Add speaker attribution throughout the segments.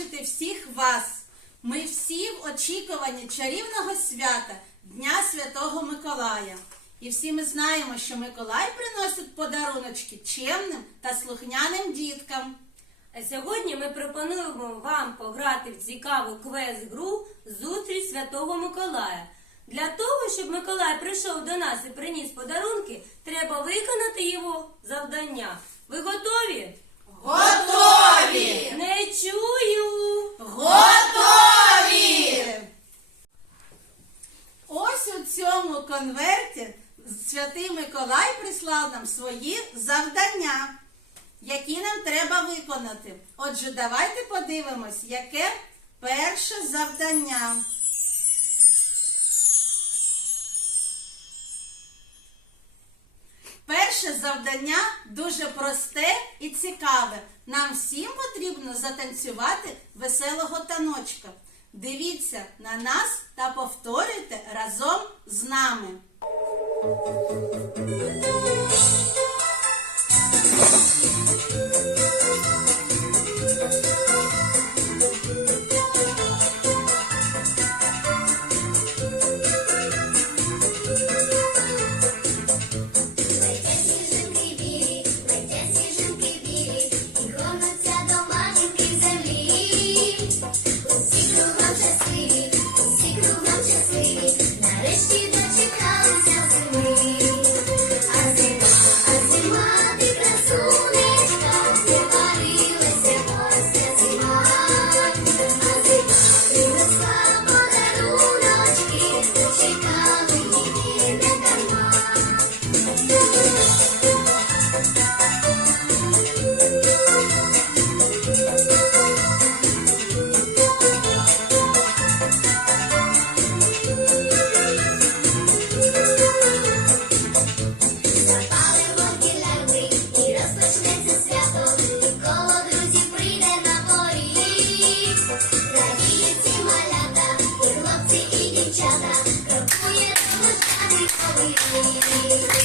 Speaker 1: бачити всіх вас. Ми всі в очікуванні чарівного свята Дня Святого Миколая. І всі ми знаємо, що Миколай приносить подаруночки чемним та слухняним діткам.
Speaker 2: А сьогодні ми пропонуємо вам пограти в цікаву квест-гру Зустріч Святого Миколая. Для того, щоб Миколай прийшов до нас і приніс подарунки, треба виконати його завдання. Ви готові?
Speaker 1: Готові!
Speaker 2: Не чую!
Speaker 1: Готові! Ось у цьому конверті святий Миколай прислав нам свої завдання, які нам треба виконати. Отже, давайте подивимось, яке перше завдання. Перше завдання дуже просте і цікаве. Нам всім потрібно затанцювати веселого таночка. Дивіться на нас та повторюйте разом з нами.
Speaker 2: Thank you.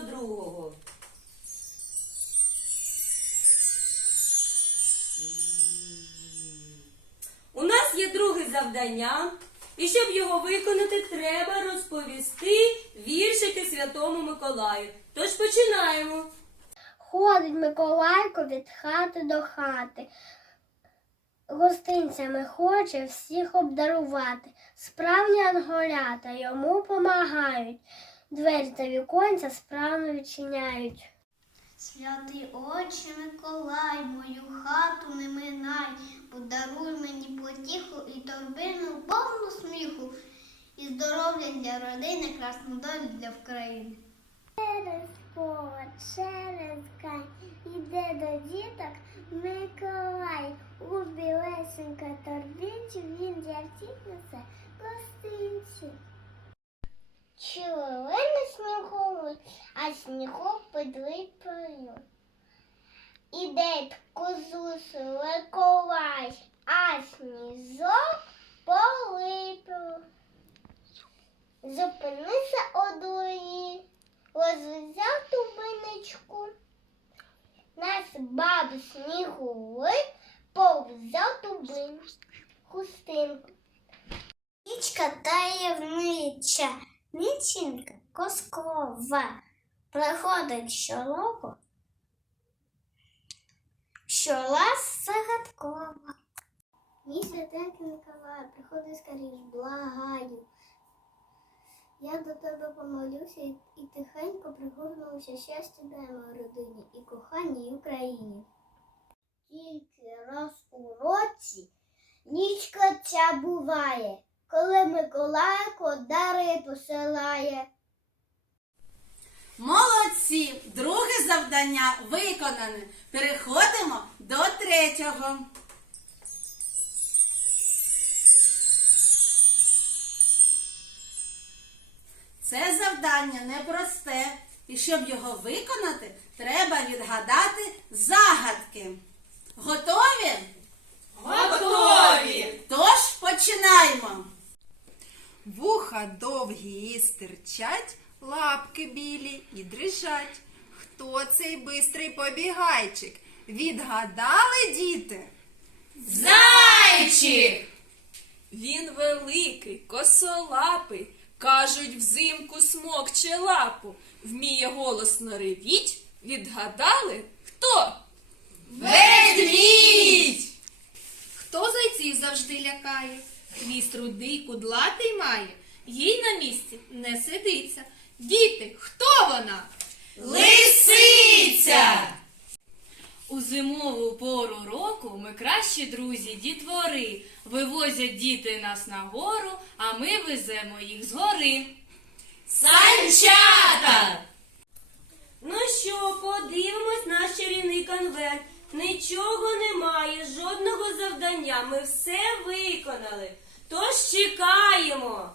Speaker 2: Другого. У нас є друге завдання, і щоб його виконати, треба розповісти віршики Святому Миколаю. Тож починаємо.
Speaker 3: Ходить Миколайко від хати до хати. Гостинцями хоче всіх обдарувати. Справні анголята йому помагають. Двері та віконця справно відчиняють.
Speaker 4: Святий Отче Миколай, мою хату не минай, подаруй мені потіху і торбину повну сміху, і здоров'я для родини, красну долю для України.
Speaker 3: Через поле, через гай, іде до діток Миколай. У білесенька торбінці він для всіх несе гостинці. Чули на снігу, а снігу під липою. Іде козусу Миколай, а сніжок по липу. Зупинися одурі, розв'язав тубиночку, нас баби снігули, повзав тубин, хустинку. Нічка таємнича, нічинка коскова, приходить щороку, щораз загадкова. Мій святенький Миколай, приходи скоріш, благаю. Я до тебе помолюся і, тихенько пригорнуся щастя даємо родині і коханій Україні. Тільки раз у році нічка ця буває, коли Миколайко дари посилає.
Speaker 1: Молодці! Друге завдання виконане. Переходимо до третього. Це завдання непросте, і щоб його виконати, треба відгадати загадки. Готові?
Speaker 2: Готові!
Speaker 1: Тож починаємо.
Speaker 5: Вуха довгі і стирчать, лапки білі і дрижать. Хто цей бистрий побігайчик? Відгадали діти?
Speaker 2: Зайчик!
Speaker 6: Він великий, косолапий, кажуть, взимку смокче лапу, вміє голосно ревіть. Відгадали? Хто?
Speaker 2: Ведмідь!
Speaker 7: Хто зайців завжди лякає? Хвіст рудий кудлатий має, їй на місці не сидиться. Діти, хто вона?
Speaker 2: Лисиця!
Speaker 7: У зимову пору року ми кращі друзі, дітвори. Вивозять діти нас на гору, а ми веземо їх з гори.
Speaker 2: Санчата! Ну що, подивимось наш чарівний конверт. Нічого немає, жодного завдання. Ми все виконали. Тож чекаємо.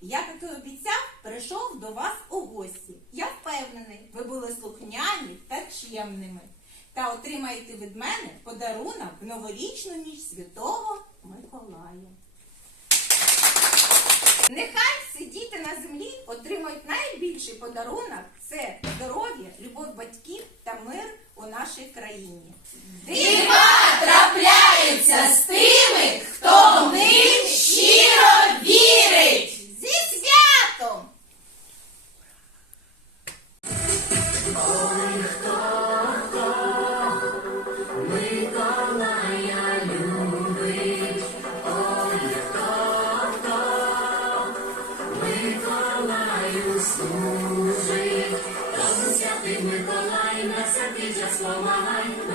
Speaker 1: Я, як і обіцяв, прийшов до вас у гості. Я впевнений, ви були слухняні та чемними. Та отримаєте від мене подарунок в новорічну ніч Святого Миколая. Нехай всі діти на землі отримають найбільший подарунок це здоров'я, любов батьків та мир у нашій країні. Дива трапляються! сейчас помогай.